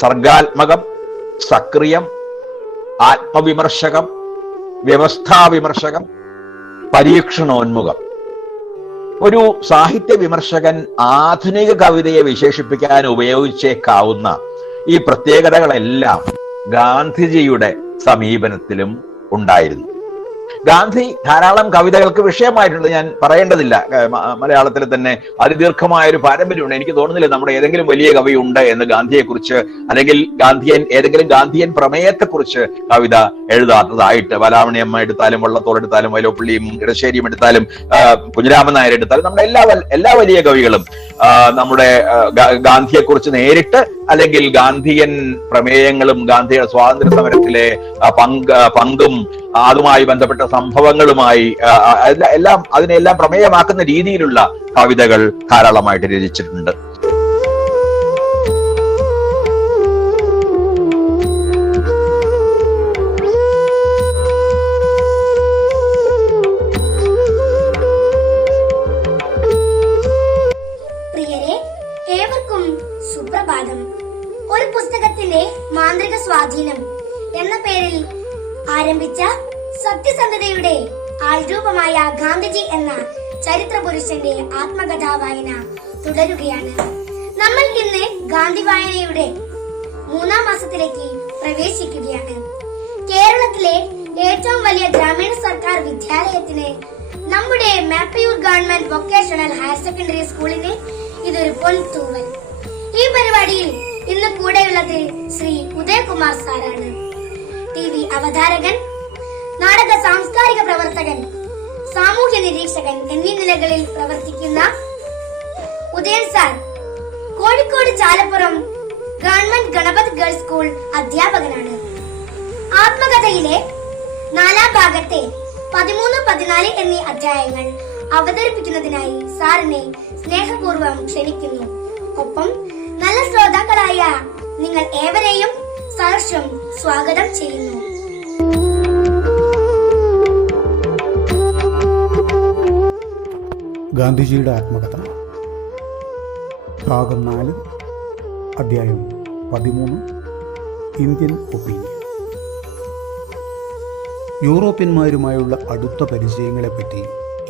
സർഗാത്മകം, സക്രിയം, ആത്മവിമർശകം, വ്യവസ്ഥാവിമർശകം, പരീക്ഷണോന്മുഖം. ഒരു സാഹിത്യ വിമർശകൻ ആധുനിക കവിതയെ വിശേഷിപ്പിക്കാൻ ഉപയോഗിച്ചേക്കാവുന്ന ഈ പ്രത്യേകതകളെല്ലാം ഗാന്ധിജിയുടെ സമീപനത്തിലും ഉണ്ടായിരുന്നു. ഗാന്ധി ധാരാളം കവിതകൾക്ക് വിഷയമായിട്ടുണ്ട്. ഞാൻ പറയേണ്ടതില്ല. മലയാളത്തിൽ തന്നെ അതിദീർഘമായ ഒരു പാരമ്പര്യമുണ്ട്. എനിക്ക് തോന്നുന്നില്ല നമ്മുടെ ഏതെങ്കിലും വലിയ കവി ഉണ്ട് എന്ന് ഗാന്ധിയെക്കുറിച്ച്, അല്ലെങ്കിൽ ഏതെങ്കിലും ഗാന്ധിയൻ പ്രമേയത്തെക്കുറിച്ച് കവിത എഴുതാത്തതായിട്ട്. ബാലാമണിയമ്മ എടുത്താലും, വള്ളത്തോൾ എടുത്താലും, വൈലോപ്പിള്ളിയും ഇടശ്ശേരിയും എടുത്താലും, കുഞ്ഞിരാമൻ നായർ എടുത്താലും, നമ്മുടെ എല്ലാ വലിയ കവികളും നമ്മുടെ ഗാന്ധിയെക്കുറിച്ച് നേരിട്ട്, അല്ലെങ്കിൽ ഗാന്ധിയൻ പ്രമേയങ്ങളും ഗാന്ധിയുടെ സ്വാതന്ത്ര്യ സമരത്തിലെ പങ്കും അതുമായി ബന്ധപ്പെട്ട സംഭവങ്ങളുമായി അതിനെല്ലാം പ്രമേയമാക്കുന്ന രീതിയിലുള്ള കവിതകൾ ധാരാളമായിട്ട് രചിച്ചിട്ടുണ്ട്. പ്രിയരെ, ഏവർക്കും സുപ്രഭാതം. ഒരു പുസ്തകത്തിന്റെ മാന്ത്രിക സ്വാധീനം എന്ന പേരിൽ ആരംഭിച്ച സത്യസന്ധതയുടെ ആൾരൂപമായ ഗാന്ധിജി എന്ന ചരിത്ര പുരുഷന്റെ ആത്മകഥാ വായന തുടരുകയാണ്. നമ്മൾ ഇന്ന് ഗാന്ധി വായനയുടെ 3-ാം മാസത്തിലേക്ക് പ്രവേശിക്കുകയാണ്. കേരളത്തിലെ ഏറ്റവും വലിയ ഗ്രാമീണ സർക്കാർ വിദ്യാലയത്തിന്, നമ്മുടെ മാപ്പയൂർ ഗവൺമെന്റ് വൊക്കേഷണൽ ഹയർ സെക്കൻഡറി സ്കൂളിന് ഇതൊരു പൊൻതൂവൽ. ഈ പരിപാടിയിൽ ഇന്ന് കൂടെയുള്ളത് ശ്രീ ഉദയകുമാർ സാറാണ്. TV അവതാരകൻ, നാടക സാംസ്കാരിക പ്രവർത്തകൻ, സാമൂഹ്യ നിരീക്ഷകൻ എന്നീ നിലകളിൽ പ്രവർത്തിക്കുന്ന Udayan sir Kozhikode Chalappuram government Ganapat girls school അധ്യാപകനാണ്. ആത്മകഥയിലെ 4-ാം ഭാഗത്തെ 13, 14 എന്നീ അധ്യായങ്ങൾ അവതരിപ്പിക്കുന്നതിനായി സാറിനെ സ്നേഹപൂർവ്വം ക്ഷണിക്കുന്നു. ഒപ്പം നല്ല ശ്രോതാക്കളായ നിങ്ങൾ ഏവരെയും സഹർഷം സ്വാഗതം ചെയ്യുന്നു. ഗാന്ധിജിയുടെ ആത്മകഥ, ഭാഗം 4, അധ്യായം 13, ഇന്ത്യൻ ഒപ്പീനിയൻ. യൂറോപ്യന്മാരുമായുള്ള അടുത്ത പരിചയങ്ങളെപ്പറ്റി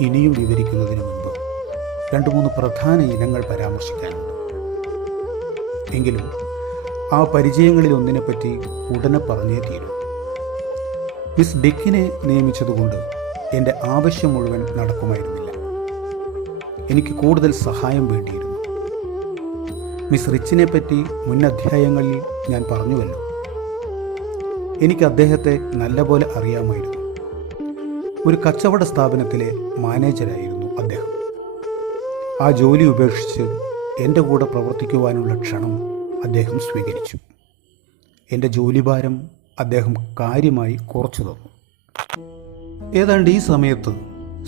ഇനിയും വിവരിക്കുന്നതിന് മുൻപ് 2-3 പ്രധാന ഇനങ്ങൾ പരാമർശിക്കാനുണ്ട്. എങ്കിലും ആ പരിചയങ്ങളിൽ ഒന്നിനെപ്പറ്റി ഉടനെ പറഞ്ഞേ തീരൂ. മിസ് ഡിക്കിനെ നിയമിച്ചതുകൊണ്ട് എൻ്റെ ആവശ്യം മുഴുവൻ നടക്കുമായിരുന്നില്ല. എനിക്ക് കൂടുതൽ സഹായം വേണ്ടിയിരുന്നു. മിസ് റിച്ചിനെ പറ്റി മുൻ അധ്യായങ്ങളിൽ ഞാൻ പറഞ്ഞുവല്ലോ. എനിക്ക് അദ്ദേഹത്തെ നല്ലപോലെ അറിയാമായിരുന്നു. ഒരു കച്ചവട സ്ഥാപനത്തിലെ മാനേജരായിരുന്നു അദ്ദേഹം. ആ ജോലി ഉപേക്ഷിച്ച് എൻ്റെ കൂടെ പ്രവർത്തിക്കുവാനുള്ള ക്ഷണം അദ്ദേഹം സ്വീകരിച്ചു. എൻ്റെ ജോലിഭാരം അദ്ദേഹം കാര്യമായി കുറച്ചു തന്നു. ഏതാണ്ട് ഈ സമയത്ത്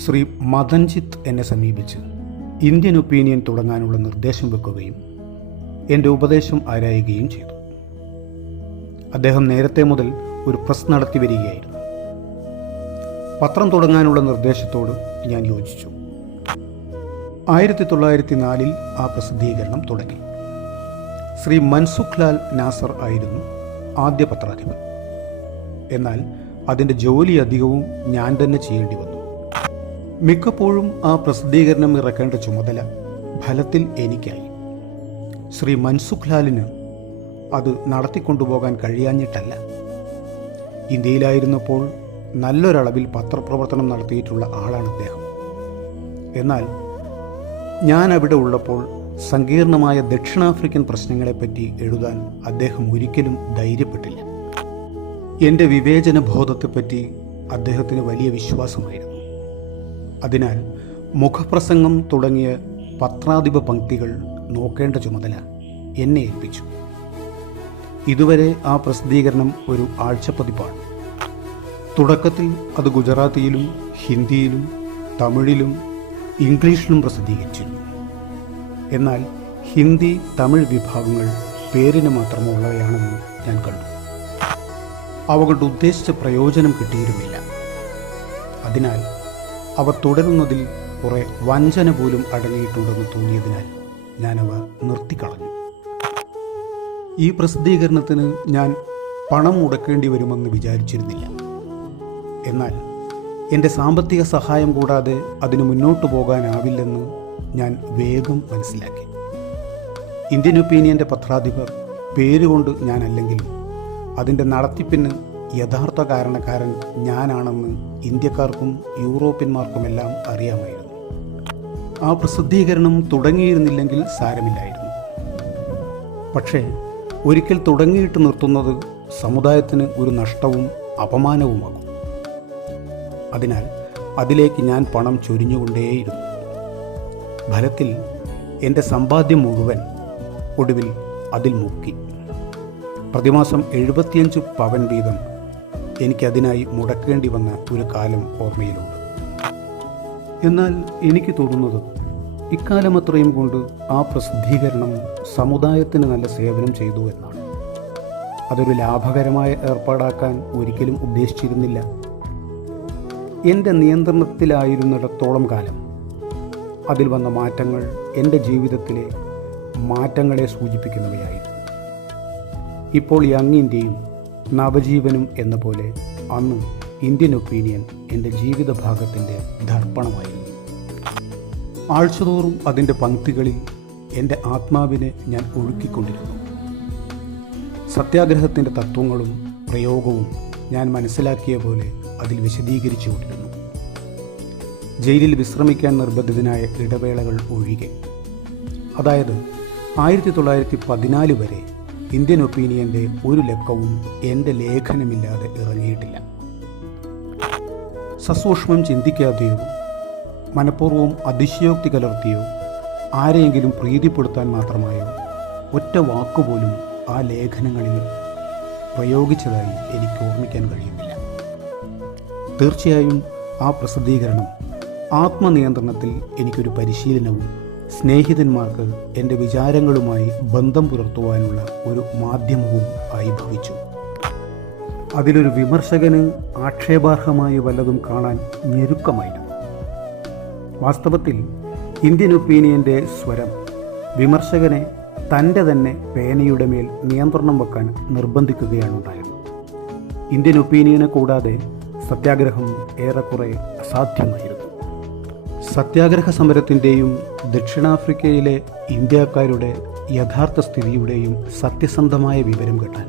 ശ്രീ മദൻജിത്ത് എന്നെ സമീപിച്ച് ഇന്ത്യൻ ഒപ്പീനിയൻ തുടങ്ങാനുള്ള നിർദ്ദേശം വെക്കുകയും എൻ്റെ ഉപദേശം ആരായുകയും ചെയ്തു. അദ്ദേഹം നേരത്തെ മുതൽ ഒരു പ്രസ് നടത്തി വരികയായിരുന്നു. പത്രം തുടങ്ങാനുള്ള നിർദ്ദേശത്തോട് ഞാൻ യോജിച്ചു. 1904 ആ പ്രസിദ്ധീകരണം തുടങ്ങി. ശ്രീ മൻസുഖ് ലാൽ നാസർ ആയിരുന്നു ആദ്യ പത്രാധിപൻ. എന്നാൽ അതിൻ്റെ ജോലി അധികവും ഞാൻ തന്നെ ചെയ്യേണ്ടി വന്നു. മിക്കപ്പോഴും ആ പ്രസിദ്ധീകരണം ഇറക്കേണ്ട ചുമതല ഫലത്തിൽ എനിക്കായി. ശ്രീ മൻസുഖ് ലാലിന് അത് നടത്തിക്കൊണ്ടുപോകാൻ കഴിയാഞ്ഞിട്ടല്ല. ഇന്ത്യയിലായിരുന്നപ്പോൾ നല്ലൊരളവിൽ പത്രപ്രവർത്തനം നടത്തിയിട്ടുള്ള ആളാണ് അദ്ദേഹം. എന്നാൽ ഞാൻ അവിടെ ഉള്ളപ്പോൾ സങ്കീർണമായ ദക്ഷിണാഫ്രിക്കൻ പ്രശ്നങ്ങളെപ്പറ്റി എഴുതാൻ അദ്ദേഹം ഒരിക്കലും ധൈര്യപ്പെട്ടില്ല. എൻ്റെ വിവേചന ബോധത്തെപ്പറ്റി അദ്ദേഹത്തിന് വലിയ വിശ്വാസമായിരുന്നു. അതിനാൽ മുഖപ്രസംഗം തുടങ്ങിയ പത്രാധിപ പംക്തികൾ നോക്കേണ്ട ചുമതല എന്നെ ഏൽപ്പിച്ചു. ഇതുവരെ ആ പ്രസിദ്ധീകരണം ഒരു ആഴ്ചപ്പതിപ്പാണ്. തുടക്കത്തിൽ അത് ഗുജറാത്തിയിലും ഹിന്ദിയിലും തമിഴിലും ഇംഗ്ലീഷിലും പ്രസിദ്ധീകരിച്ചിരുന്നു. എന്നാൽ ഹിന്ദി തമിഴ് വിഭാഗങ്ങൾ പേരിന് മാത്രമുള്ളവയാണെന്ന് ഞാൻ കണ്ടു. അവകളുടെ ഉദ്ദേശിച്ച പ്രയോജനം കിട്ടിയിരുന്നില്ല. അതിനാൽ അവ തുടരുന്നതിൽ കുറെ വഞ്ചന പോലും അടങ്ങിയിട്ടുണ്ടെന്ന് തോന്നിയതിനാൽ ഞാനവ നിർത്തിക്കളഞ്ഞു. ഈ പ്രസിദ്ധീകരണത്തിന് ഞാൻ പണം മുടക്കേണ്ടി വരുമെന്ന് വിചാരിച്ചിരുന്നില്ല. എന്നാൽ എൻ്റെ സാമ്പത്തിക സഹായം കൂടാതെ അതിന് മുന്നോട്ട് പോകാനാവില്ലെന്ന് ഞാൻ വേഗം മനസ്സിലാക്കി. ഇന്ത്യൻ ഒപ്പീനിയൻ്റെ പത്രാധിപർ പേരുകൊണ്ട് ഞാനല്ലെങ്കിലും അതിൻ്റെ നടത്തിപ്പിന് യഥാർത്ഥ കാരണക്കാരൻ ഞാനാണെന്ന് ഇന്ത്യക്കാർക്കും യൂറോപ്യന്മാർക്കുമെല്ലാം അറിയാമായിരുന്നു. ആ പ്രസിദ്ധീകരണം തുടങ്ങിയിരുന്നില്ലെങ്കിൽ സാരമില്ലായിരുന്നു. പക്ഷേ ഒരിക്കൽ തുടങ്ങിയിട്ട് നിർത്തുന്നത് സമുദായത്തിന് ഒരു നഷ്ടവും അപമാനവുമാകും. അതിനാൽ അതിലേക്ക് ഞാൻ പണം ചൊരിഞ്ഞുകൊണ്ടേയിരുന്നു. ഫലത്തിൽ എൻ്റെ സമ്പാദ്യം മുഴുവൻ ഒടുവിൽ അതിൽ മുക്കി. പ്രതിമാസം 75 പവൻ വീതം എനിക്കതിനായി മുടക്കേണ്ടി വന്ന ഒരു കാലം ഓർമ്മയിലുണ്ട്. എന്നാൽ എനിക്ക് തോന്നുന്നത് ഇക്കാലം അത്രയും കൊണ്ട് ആ പ്രസിദ്ധീകരണം സമുദായത്തിന് നല്ല സേവനം ചെയ്തു എന്നാണ്. അതൊരു ലാഭകരമായ ഏർപ്പാടാക്കാൻ ഒരിക്കലും ഉദ്ദേശിച്ചിരുന്നില്ല. എൻ്റെ നിയന്ത്രണത്തിലായിരുന്നിടത്തോളം കാലം അതിൽ വന്ന മാറ്റങ്ങൾ എൻ്റെ ജീവിതത്തിലെ മാറ്റങ്ങളെ സൂചിപ്പിക്കുന്നവയായിരുന്നു. ഇപ്പോൾ യങ് ഇന്ത്യയും നവജീവനും എന്ന പോലെ അന്ന് ഇന്ത്യൻ ഒപ്പീനിയൻ എൻ്റെ ജീവിതഭാഗത്തിൻ്റെ ദർപ്പണമായിരുന്നു. ആഴ്ചതോറും അതിൻ്റെ പങ്ക്തികളിൽ എൻ്റെ ആത്മാവിനെ ഞാൻ ഒഴുക്കിക്കൊണ്ടിരുന്നു. സത്യാഗ്രഹത്തിൻ്റെ തത്വങ്ങളും പ്രയോഗവും ഞാൻ മനസ്സിലാക്കിയ പോലെ അതിൽ വിശദീകരിച്ചു കൊണ്ടിരുന്നു. ജയിലിൽ വിശ്രമിക്കാൻ നിർബന്ധിതനായ ഇടവേളകൾ ഒഴികെ, അതായത് 1914 വരെ ഇന്ത്യൻ ഒപ്പീനിയൻ്റെ ഒരു ലക്കവും എൻ്റെ ലേഖനമില്ലാതെ ഇറങ്ങിയിട്ടില്ല. സസൂക്ഷ്മം ചിന്തിക്കാതെയോ മനഃപൂർവ്വം അതിശയോക്തി കലർത്തിയോ ആരെയെങ്കിലും പ്രീതിപ്പെടുത്താൻ മാത്രമായോ ഒറ്റ വാക്കുപോലും ആ ലേഖനങ്ങളിൽ പ്രയോഗിച്ചതായി എനിക്ക് ഓർമ്മിക്കാൻ കഴിയുന്നില്ല. തീർച്ചയായും ആ പ്രസിദ്ധീകരണം ആത്മനിയന്ത്രണത്തിൽ എനിക്കൊരു പരിശീലനവും സ്നേഹിതന്മാർക്ക് എൻ്റെ വിചാരങ്ങളുമായി ബന്ധം പുലർത്തുവാനുള്ള ഒരു മാധ്യമവും ആയി ഭവിച്ചു. അതിലൊരു വിമർശകന് ആക്ഷേപാർഹമായി വല്ലതും കാണാൻ ഞെരുക്കമായിരുന്നു. വാസ്തവത്തിൽ ഇന്ത്യൻ ഒപ്പീനിയൻ്റെ സ്വരം വിമർശകനെ തൻ്റെ തന്നെ പേനയുടെ മേൽ നിയന്ത്രണം വെക്കാൻ നിർബന്ധിക്കുകയാണുണ്ടായത്. ഇന്ത്യൻ ഒപ്പീനിയനെ കൂടാതെ സത്യാഗ്രഹം ഏറെക്കുറെ അസാധ്യമായിരുന്നു. സത്യാഗ്രഹ സമരത്തിൻ്റെയും ദക്ഷിണാഫ്രിക്കയിലെ ഇന്ത്യക്കാരുടെ യഥാർത്ഥ സ്ഥിതിയുടെയും സത്യസന്ധമായ വിവരം കിട്ടാൻ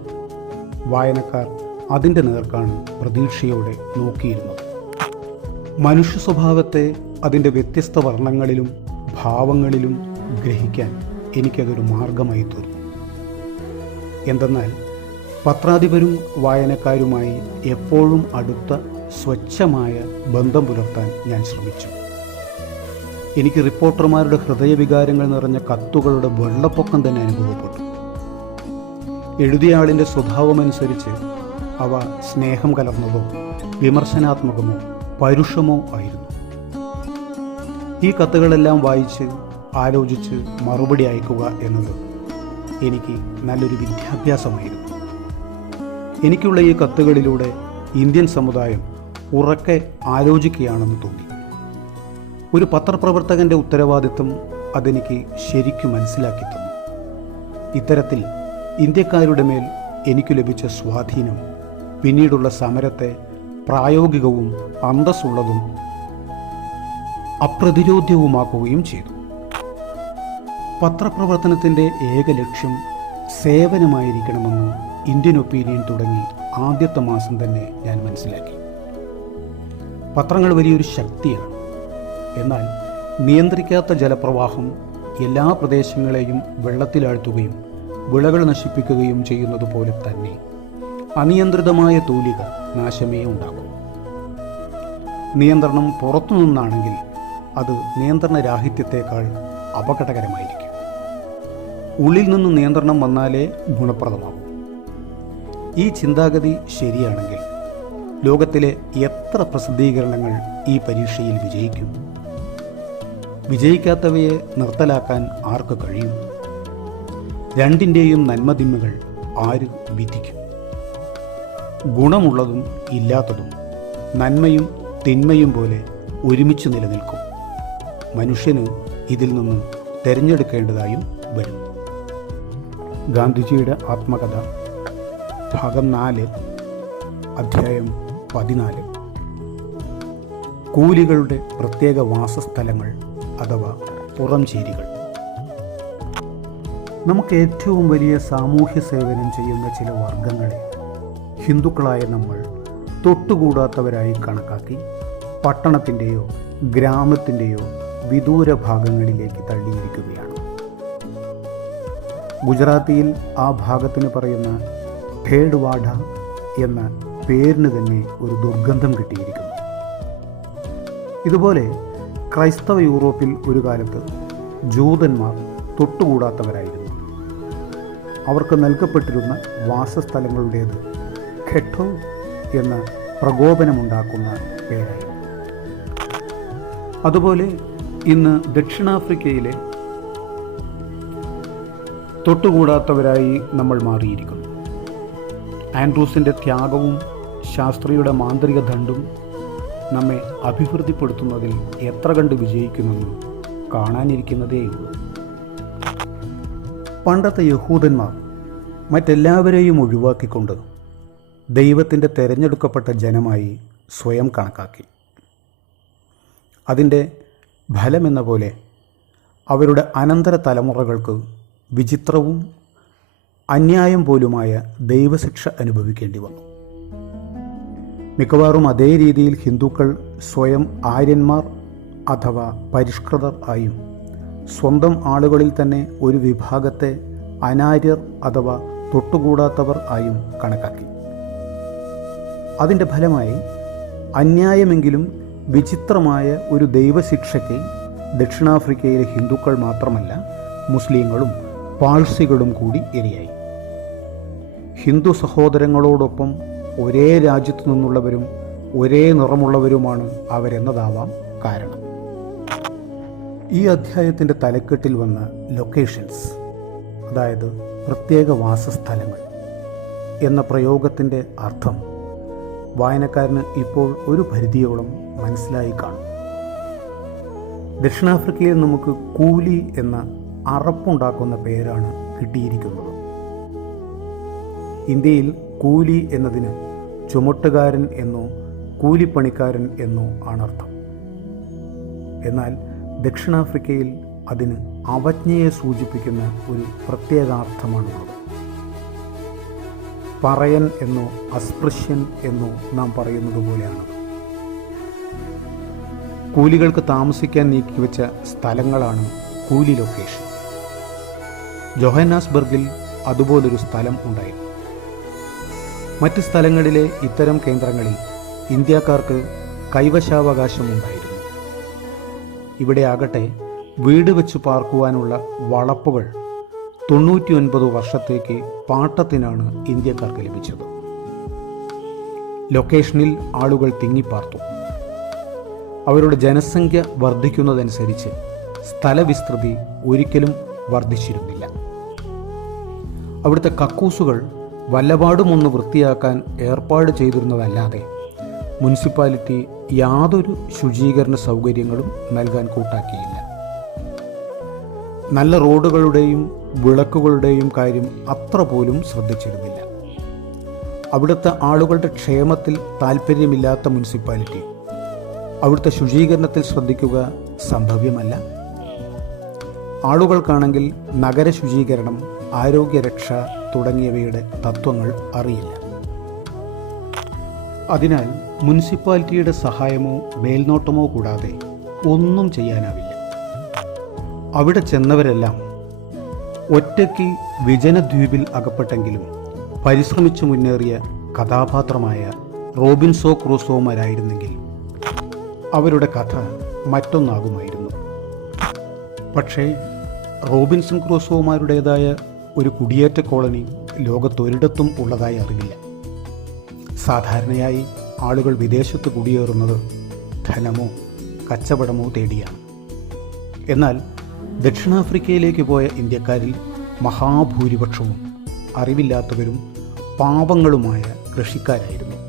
വായനക്കാർ അതിൻ്റെ നേർക്കാണ് പ്രതീക്ഷയോടെ നോക്കിയിരുന്നത്. മനുഷ്യ സ്വഭാവത്തെ അതിൻ്റെ വ്യത്യസ്ത വർണ്ണങ്ങളിലും ഭാവങ്ങളിലും ഗ്രഹിക്കാൻ എനിക്കതൊരു മാർഗമായി തീർന്നു. എന്തെന്നാൽ പത്രാധിപരും വായനക്കാരുമായി എപ്പോഴും അടുത്ത സ്വച്ഛമായ ബന്ധം പുലർത്താൻ ഞാൻ ശ്രമിച്ചു. എനിക്ക് റിപ്പോർട്ടർമാരുടെ ഹൃദയവികാരങ്ങൾ നിറഞ്ഞ കത്തുകളുടെ വെള്ളപ്പൊക്കം തന്നെ അനുഭവപ്പെട്ടു. എഴുതിയയാളിൻ്റെ സ്വഭാവമനുസരിച്ച് അവ സ്നേഹം കലർന്നതോ വിമർശനാത്മകമോ പരുഷമോ ആയിരുന്നു. ഈ കത്തുകളെല്ലാം വായിച്ച് ആലോചിച്ച് മറുപടി അയക്കുക എന്നത് എനിക്ക് നല്ലൊരു വിദ്യാഭ്യാസമായിരുന്നു. എനിക്കുള്ള ഈ കത്തുകളിലൂടെ ഇന്ത്യൻ സമുദായം ഉറക്കെ ആലോചിക്കുകയാണെന്ന് തോന്നി. ഒരു പത്രപ്രവർത്തകൻ്റെ ഉത്തരവാദിത്വം അതെനിക്ക് ശരിക്കും മനസ്സിലാക്കി തന്നു. ഇത്തരത്തിൽ ഇന്ത്യക്കാരുടെ മേൽ എനിക്ക് ലഭിച്ച സ്വാധീനം പിന്നീടുള്ള സമരത്തെ പ്രായോഗികവും അന്തസ്സുള്ളതും അപ്രതിരോധ്യവുമാക്കുകയും ചെയ്തു. പത്രപ്രവർത്തനത്തിൻ്റെ ഏക ലക്ഷ്യം സേവനമായിരിക്കണമെന്ന് ഇന്ത്യൻ ഒപ്പീനിയൻ തുടങ്ങി ആദ്യത്തെ മാസം തന്നെ ഞാൻ മനസ്സിലാക്കി. പത്രങ്ങൾ വലിയൊരു ശക്തിയാണ്. എന്നാൽ നിയന്ത്രിക്കാത്ത ജലപ്രവാഹം എല്ലാ പ്രദേശങ്ങളെയും വെള്ളത്തിലാഴ്ത്തുകയും വിളകൾ നശിപ്പിക്കുകയും ചെയ്യുന്നത് പോലെ തന്നെ അനിയന്ത്രിതമായ തൂലിക നാശമേ ഉണ്ടാക്കും. നിയന്ത്രണം പുറത്തുനിന്നാണെങ്കിൽ അത് നിയന്ത്രണരാഹിത്യത്തേക്കാൾ അപകടകരമായിരിക്കും. ഉള്ളിൽ നിന്ന് നിയന്ത്രണം വന്നാലേ ഗുണപ്രദമാകും. ഈ ചിന്താഗതി ശരിയാണെങ്കിൽ ലോകത്തിലെ എത്ര പ്രസിദ്ധീകരണങ്ങൾ ഈ പരീക്ഷയിൽ വിജയിക്കും? വിജയിക്കാത്തവയെ നിർത്തലാക്കാൻ ആർക്ക് കഴിയും? രണ്ടിൻ്റെയും നന്മതിന്മകൾ ആര് വിധിക്കും? ഗുണമുള്ളതും ഇല്ലാത്തതും നന്മയും തിന്മയും പോലെ ഒരുമിച്ച് നിലനിൽക്കും. മനുഷ്യന് ഇതിൽ നിന്നും തിരഞ്ഞെടുക്കേണ്ടതായും വരും. ഗാന്ധിജിയുടെ ആത്മകഥ, ഭാഗം 4, അധ്യായം 14. കൂലികളുടെ പ്രത്യേക വാസസ്ഥലങ്ങൾ അഥവാ പുറംചേരികൾ. നമുക്ക് ഏറ്റവും വലിയ സാമൂഹ്യ സേവനം ചെയ്യുന്ന ചില വർഗങ്ങളെ ഹിന്ദുക്കളായ നമ്മൾ തൊട്ടുകൂടാത്തവരായി കണക്കാക്കി പട്ടണത്തിൻ്റെയോ ഗ്രാമത്തിൻ്റെയോ വിദൂര ഭാഗങ്ങളിലേക്ക് തള്ളിയിരിക്കുകയാണ്. ഗുജറാത്തിയിൽ ആ ഭാഗത്തിന് പറയുന്ന ഭേഡ്വാഡ എന്ന പേരിന് തന്നെ ഒരു ദുർഗന്ധം കിട്ടിയിരിക്കുന്നു. ഇതുപോലെ ക്രൈസ്തവ യൂറോപ്പിൽ ഒരു കാലത്ത് ജൂതന്മാർ തൊട്ടുകൂടാത്തവരായിരുന്നു. അവർക്ക് നൽകപ്പെട്ടിരുന്ന വാസസ്ഥലങ്ങളുടേത് ഖെട്ടോ എന്ന പ്രകോപനമുണ്ടാക്കുന്ന പേരായിരുന്നു. അതുപോലെ ഇന്ന് ദക്ഷിണാഫ്രിക്കയിലെ തൊട്ടുകൂടാത്തവരായി നമ്മൾ മാറിയിരിക്കുന്നു. ആൻഡ്രൂസിൻ്റെ ത്യാഗവും ശാസ്ത്രിയുടെ മാന്ത്രിക ദണ്ഡും നമ്മെ അഭിവൃദ്ധിപ്പെടുത്തുന്നതിൽ എത്ര കണ്ട് വിജയിക്കുമെന്ന് കാണാനിരിക്കുന്നതേയുള്ളൂ. പണ്ടത്തെ യഹൂദന്മാർ മറ്റെല്ലാവരെയും ഒഴിവാക്കിക്കൊണ്ട് ദൈവത്തിൻ്റെ തിരഞ്ഞെടുക്കപ്പെട്ട ജനമായി സ്വയം കണക്കാക്കി. അതിൻ്റെ ഫലമെന്ന പോലെ അവരുടെ അനന്തര തലമുറകൾക്ക് വിചിത്രവും അന്യായം പോലുമായ ദൈവശിക്ഷ അനുഭവിക്കേണ്ടി വന്നു. മിക്കവാറും അതേ രീതിയിൽ ഹിന്ദുക്കൾ സ്വയം ആര്യന്മാർ അഥവാ പരിഷ്കൃതർ ആയും സ്വന്തം ആളുകളിൽ തന്നെ ഒരു വിഭാഗത്തെ അനാര്യർ അഥവാ തൊട്ടുകൂടാത്തവർ ആയും കണക്കാക്കി. അതിൻ്റെ ഫലമായി അന്യായമെങ്കിലും വിചിത്രമായ ഒരു ദൈവശിക്ഷയ്ക്ക് ദക്ഷിണാഫ്രിക്കയിലെ ഹിന്ദുക്കൾ മാത്രമല്ല മുസ്ലിങ്ങളും പാഴ്സികളും കൂടി ഇരയായി. ഹിന്ദു സഹോദരങ്ങളോടൊപ്പം ഒരേ രാജ്യത്തു നിന്നുള്ളവരും ഒരേ നിറമുള്ളവരുമാണ് അവരെന്നതാവാം കാരണം. ഈ അധ്യായത്തിൻ്റെ തലക്കെട്ടിൽ വന്ന ലൊക്കേഷൻസ്, അതായത് പ്രത്യേക വാസസ്ഥലങ്ങൾ എന്ന പ്രയോഗത്തിൻ്റെ അർത്ഥം വായനക്കാരന് ഇപ്പോൾ ഒരു പരിധിയോളം മനസ്സിലായി കാണും. ദക്ഷിണാഫ്രിക്കയിൽ നമുക്ക് കൂലി എന്ന അറപ്പുണ്ടാക്കുന്ന പേരാണ് കിട്ടിയിരിക്കുന്നത്. ഇന്ത്യയിൽ കൂലി എന്നതിന് ചുമട്ടുകാരൻ എന്നോ കൂലിപ്പണിക്കാരൻ എന്നോ ആണർത്ഥം. എന്നാൽ ദക്ഷിണാഫ്രിക്കയിൽ അതിന് അവജ്ഞയെ സൂചിപ്പിക്കുന്ന ഒരു പ്രത്യേകാർത്ഥമാണുള്ളത്. പറയൻ എന്നോ അസ്പൃശ്യൻ എന്നോ നാം പറയുന്നത് പോലെയാണത്. കൂലികൾക്ക് താമസിക്കാൻ നീക്കിവെച്ച സ്ഥലങ്ങളാണ് കൂലി ലൊക്കേഷൻ. ജോഹന്നാസ്ബർഗിൽ അതുപോലൊരു സ്ഥലം ഉണ്ടായിരുന്നു. മറ്റ് സ്ഥലങ്ങളിലെ ഇത്തരം കേന്ദ്രങ്ങളിൽ ഇന്ത്യക്കാർക്ക് കൈവശാവകാശമുണ്ടായിരുന്നു. ഇവിടെ ആകട്ടെ വീട് വെച്ച് പാർക്കുവാനുള്ള വളപ്പുകൾ 99 വർഷത്തേക്ക് പാട്ടത്തിനാണ് ഇന്ത്യക്കാർക്ക് ലഭിച്ചത്. ലൊക്കേഷനിൽ ആളുകൾ തിങ്ങിപ്പാർത്തു. അവരുടെ ജനസംഖ്യ വർദ്ധിക്കുന്നതനുസരിച്ച് സ്ഥലവിസ്തൃതി ഒരിക്കലും വർദ്ധിച്ചിരുന്നില്ല. അവിടുത്തെ കക്കൂസുകൾ വല്ലപാടുമൊന്ന് വൃത്തിയാക്കാൻ ഏർപ്പാട് ചെയ്തിരുന്നതല്ലാതെ മുനിസിപ്പാലിറ്റി യാതൊരു ശുചീകരണ സൗകര്യങ്ങളും നൽകാൻ കൂട്ടാക്കിയില്ല. നല്ല റോഡുകളുടെയും വിളക്കുകളുടെയും കാര്യം അത്ര പോലും ശ്രദ്ധിച്ചിരുന്നില്ല. അവിടുത്തെ ആളുകളുടെ ക്ഷേമത്തിൽ താൽപ്പര്യമില്ലാത്ത മുനിസിപ്പാലിറ്റി അവിടുത്തെ ശുചീകരണത്തിൽ ശ്രദ്ധിക്കുക സംഭവ്യമല്ല. ആളുകൾക്കാണെങ്കിൽ നഗര ശുചീകരണം, ആരോഗ്യരക്ഷ തുടങ്ങിയവയുടെ തത്വങ്ങൾ അറിയില്ല. അതിനാൽ മുനിസിപ്പാലിറ്റിയുടെ സഹായമോ മേൽനോട്ടമോ കൂടാതെ ഒന്നും ചെയ്യാനാവില്ല. അവിടെ ചെന്നവരെല്ലാം ഒറ്റയ്ക്ക് വിജനദ്വീപിൽ അകപ്പെട്ടെങ്കിലും പരിശ്രമിച്ചു മുന്നേറിയ കഥാപാത്രമായ റോബിൻസോ ക്രൂസോമാരായിരുന്നെങ്കിൽ അവരുടെ കഥ മറ്റൊന്നാകുമായിരുന്നു. പക്ഷേ റോബിൻസൺ ക്രൂസോമാരുടേതായ ഒരു കുടിയേറ്റ കോളനി ലോകത്തൊരിടത്തും ഉള്ളതായി അറിവില്ല. സാധാരണയായി ആളുകൾ വിദേശത്ത് കുടിയേറുന്നത് ധനമോ കച്ചവടമോ തേടിയാണ്. എന്നാൽ ദക്ഷിണാഫ്രിക്കയിലേക്ക് പോയ ഇന്ത്യക്കാരിൽ മഹാഭൂരിപക്ഷവും അറിവില്ലാത്തവരും പാവങ്ങളുമായ കൃഷിക്കാരായിരുന്നു.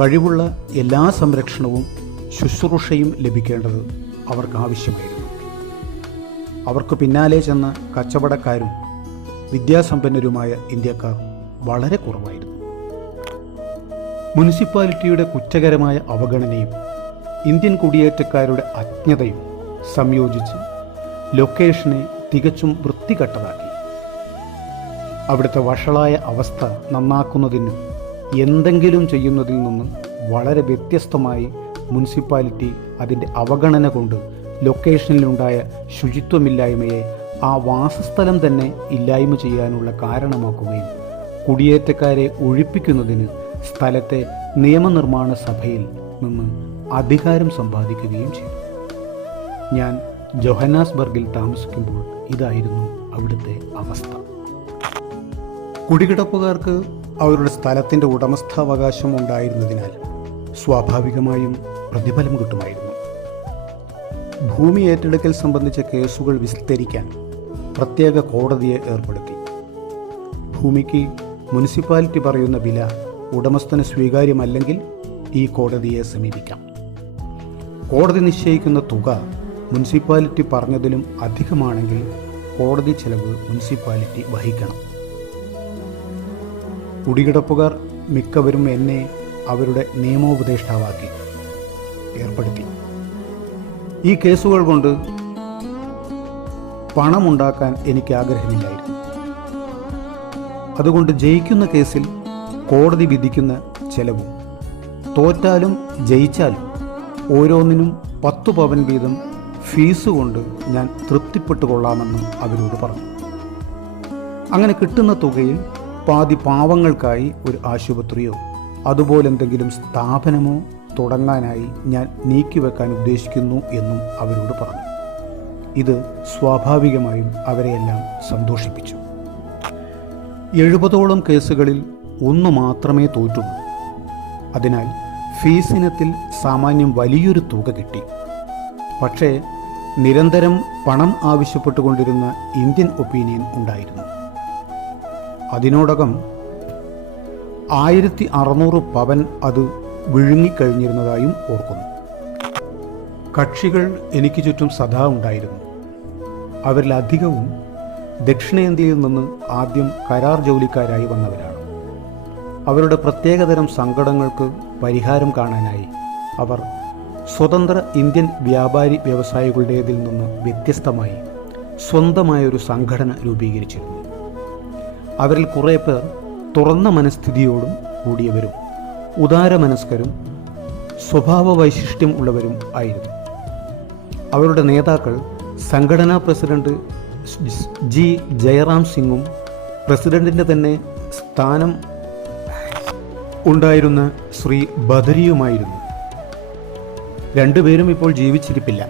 കഴിവുള്ള എല്ലാ സംരക്ഷണവും ശുശ്രൂഷയും ലഭിക്കേണ്ടത് അവർക്ക് ആവശ്യമായിരുന്നു. അവർക്ക് പിന്നാലെ ചെന്ന കച്ചവടക്കാരും വിദ്യാസമ്പന്നരുമായ ഇന്ത്യക്കാർ വളരെ കുറവായിരുന്നു. മുനിസിപ്പാലിറ്റിയുടെ കുറ്റകരമായ അവഗണനയും ഇന്ത്യൻ കുടിയേറ്റക്കാരുടെ അജ്ഞതയും സംയോജിച്ച് ലൊക്കേഷനെ തികച്ചും വൃത്തികെട്ടതാക്കി. അവിടുത്തെ വഷളായ അവസ്ഥ നന്നാക്കുന്നതിനും എന്തെങ്കിലും ചെയ്യുന്നതിൽ നിന്നും വളരെ വ്യത്യസ്തമായി മുനിസിപ്പാലിറ്റി അതിൻ്റെ അവഗണന കൊണ്ട് ലൊക്കേഷനിലുണ്ടായ ശുചിത്വമില്ലായ്മയെ ആ വാസസ്ഥലം തന്നെ ഇല്ലായ്മ ചെയ്യാനുള്ള കാരണമാക്കുകയും കുടിയേറ്റക്കാരെ ഒഴിപ്പിക്കുന്നതിന് സ്ഥലത്തെ നിയമനിർമ്മാണ സഭയിൽ നിന്ന് അധികാരം സമ്പാദിക്കുകയും ചെയ്തു. ഞാൻ ജോഹന്നാസ്ബർഗിൽ താമസിക്കുമ്പോൾ ഇതായിരുന്നു അവിടുത്തെ അവസ്ഥ. കുടികിടപ്പുകാർക്ക് അവരുടെ സ്ഥലത്തിൻ്റെ ഉടമസ്ഥാവകാശം ഉണ്ടായിരുന്നതിനാൽ സ്വാഭാവികമായും പ്രതിഫലം കിട്ടുമായിരുന്നു. ഭൂമി ഏറ്റെടുക്കൽ സംബന്ധിച്ച കേസുകൾ വിസ്തരിക്കാൻ പ്രത്യേക കോടതിയെ ഏർപ്പെടുത്തി. ഭൂമിക്ക് മുനിസിപ്പാലിറ്റി പറയുന്ന വില ഉടമസ്ഥന് സ്വീകാര്യമല്ലെങ്കിൽ ഈ കോടതിയെ സമീപിക്കാം. കോടതി നിശ്ചയിക്കുന്ന തുക മുനിസിപ്പാലിറ്റി പറഞ്ഞതിലും അധികമാണെങ്കിൽ കോടതി ചെലവ് മുനിസിപ്പാലിറ്റി വഹിക്കണം. കുടികിടപ്പുകാർ മിക്കവരും എന്നെ അവരുടെ നിയമോപദേഷ്ടാവാക്കി ഏർപ്പെടുത്തി. ഈ കേസുകൾ കൊണ്ട് പണമുണ്ടാക്കാൻ എനിക്ക് ആഗ്രഹമില്ലായിരുന്നു. അതുകൊണ്ട് ജയിക്കുന്ന കേസിൽ കോടതി വിധിക്കുന്ന ചെലവും തോറ്റാലും ജയിച്ചാലും ഓരോന്നിനും 10 പവൻ വീതം ഫീസ് കൊണ്ട് ഞാൻ തൃപ്തിപ്പെട്ടു കൊള്ളാമെന്നും അവരോട് പറഞ്ഞു. അങ്ങനെ കിട്ടുന്ന തുകയിൽ പാതി പാവങ്ങൾക്കായി ഒരു ആശുപത്രിയോ അതുപോലെന്തെങ്കിലും സ്ഥാപനമോ തുടങ്ങാനായി ഞാൻ നീക്കിവെക്കാൻ ഉദ്ദേശിക്കുന്നു എന്നും അവരോട് പറഞ്ഞു. ഇത് സ്വാഭാവികമായും അവരെയെല്ലാം സന്തോഷിപ്പിച്ചു. 70ഓളം കേസുകളിൽ 1 മാത്രമേ തോറ്റുള്ളൂ. അതിനാൽ ഫീസിനത്തിൽ സാമാന്യം വലിയൊരു തുക കിട്ടി. പക്ഷേ നിരന്തരം പണം ആവശ്യപ്പെട്ടുകൊണ്ടിരുന്ന ഇന്ത്യൻ ഒപ്പീനിയൻ ഉണ്ടായിരുന്നു. അതിനോടകം 1600 പവൻ അത് വിഴുങ്ങിക്കഴിഞ്ഞിരുന്നതായും ഓർക്കുന്നു. കക്ഷികൾ എനിക്ക് ചുറ്റും സദാ ഉണ്ടായിരുന്നു. അവരിലധികവും ദക്ഷിണേന്ത്യയിൽ നിന്ന് ആദ്യം കരാർ ജോലിക്കാരായി വന്നവരാണ്. അവരുടെ പ്രത്യേകതരം സങ്കടങ്ങൾക്ക് പരിഹാരം കാണാനായി അവർ സ്വതന്ത്ര ഇന്ത്യൻ വ്യാപാരി വ്യവസായികളുടേതിൽ നിന്ന് വ്യത്യസ്തമായി സ്വന്തമായൊരു സംഘടന രൂപീകരിച്ചിരുന്നു. അവരിൽ കുറേ പേർ തുറന്ന മനസ്ഥിതിയോടും കൂടിയവരും ഉദാരമനസ്കരും സ്വഭാവ വൈശിഷ്ട്യം ഉള്ളവരും ആയിരുന്നു. അവരുടെ നേതാക്കൾ സംഘടനാ പ്രസിഡന്റ് ജി ജയറാം സിംഗും പ്രസിഡന്റിൻ്റെ തന്നെ സ്ഥാനം ഉണ്ടായിരുന്ന ശ്രീ ബദരിയുമായിരുന്നു. രണ്ടുപേരും ഇപ്പോൾ ജീവിച്ചിരിപ്പില്ല.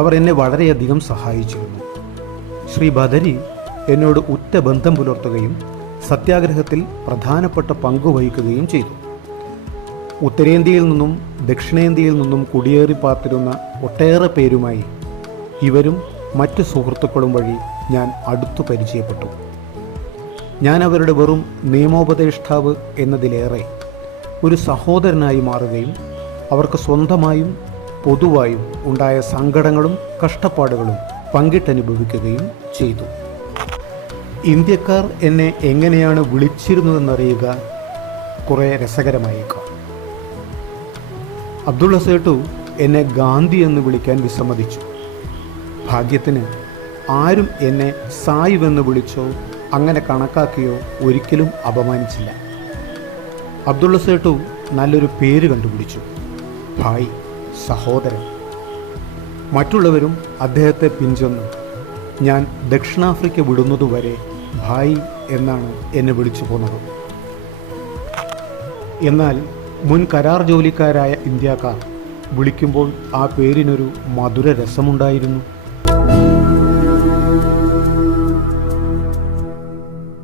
അവർ എന്നെ വളരെയധികം സഹായിച്ചിരുന്നു. ശ്രീ ബദരി എന്നോട് ഉറ്റ ബന്ധം പുലർത്തുകയും സത്യാഗ്രഹത്തിൽ പ്രധാനപ്പെട്ട പങ്ക് വഹിക്കുകയും ചെയ്തു. ഉത്തരേന്ത്യയിൽ നിന്നും ദക്ഷിണേന്ത്യയിൽ നിന്നും കുടിയേറി പാർത്തിരുന്ന ഒട്ടേറെ പേരുമായി ഇവരും മറ്റ് സുഹൃത്തുക്കളും വഴി ഞാൻ അടുത്തു പരിചയപ്പെട്ടു. ഞാൻ അവരുടെ വെറും നിയമോപദേഷ്ടാവ് എന്നതിലേറെ ഒരു സഹോദരനായി മാറുകയും അവർക്ക് സ്വന്തമായും പൊതുവായും ഉണ്ടായ സങ്കടങ്ങളും കഷ്ടപ്പാടുകളും പങ്കിട്ടനുഭവിക്കുകയും ചെയ്തു. ഇന്ത്യക്കാർ എന്നെ എങ്ങനെയാണ് വിളിച്ചിരുന്നതെന്നറിയുക കുറേ രസകരമായേക്കാം. അബ്ദുള്ള സേട്ടു എന്നെ ഗാന്ധി എന്ന് വിളിക്കാൻ വിസമ്മതിച്ചു. ഭാഗ്യത്തിന് ആരും എന്നെ സായുവെന്ന് വിളിച്ചോ അങ്ങനെ കണക്കാക്കിയോ ഒരിക്കലും അപമാനിച്ചില്ല. അബ്ദുള്ള സേട്ടു നല്ലൊരു പേര് കണ്ടുപിടിച്ചു, ഭായ്, സഹോദരൻ. മറ്റുള്ളവരും അദ്ദേഹത്തെ പിഞ്ചൊന്ന് ഞാൻ ദക്ഷിണാഫ്രിക്ക വിടുന്നതുവരെ ഭായ് എന്നാണ് എന്നെ വിളിച്ചു പോന്നത്. എന്നാൽ മുൻ കരാർ ജോലിക്കാരായ ഇന്ത്യക്കാർ വിളിക്കുമ്പോൾ ആ പേരിനൊരു മധുര രസമുണ്ടായിരുന്നു.